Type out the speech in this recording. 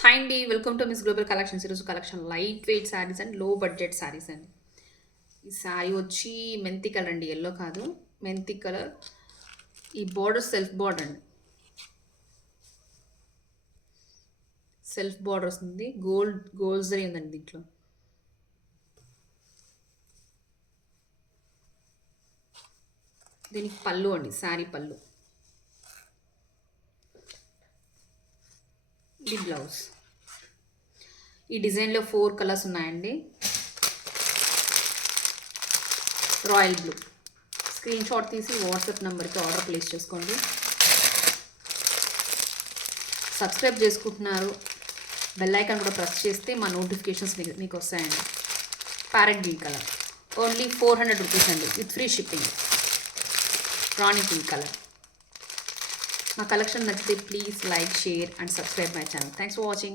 హాయ్ అండి, welcome to Miss Global Collections. ఈరోజు collection light weight sarees and low budget sarees అండి. ఈ శారీ వచ్చి మెంతి కలర్ అండి, ఎల్లో కాదు, మెంతి కలర్. ఈ బార్డర్ సెల్ఫ్ బార్డర్ అండి, సెల్ఫ్ బార్డర్ వస్తుంది. గోల్డ్ జరీ ఉందండి దీంట్లో. దీనికి పళ్ళు అండి, శారీ పళ్ళు. ఇది బ్లౌజ్. ఈ డిజైన్లో 4 కలర్స్ ఉన్నాయండి. Royal blue. స్క్రీన్ షాట్ తీసి వాట్సాప్ నెంబర్కి ఆర్డర్ ప్లేస్ చేసుకోండి. సబ్స్క్రైబ్ చేసుకుంటున్నారు, బెల్ ఐకాన్ కూడా ప్రెస్ చేస్తే మా నోటిఫికేషన్స్ మీకు వస్తాయండి. Parrot green colour, only 400 rupees అండి with free shipping. Rani pink colour. మా కలెక్షన్ నచ్చితే please like, share and subscribe my channel. Thanks for watching.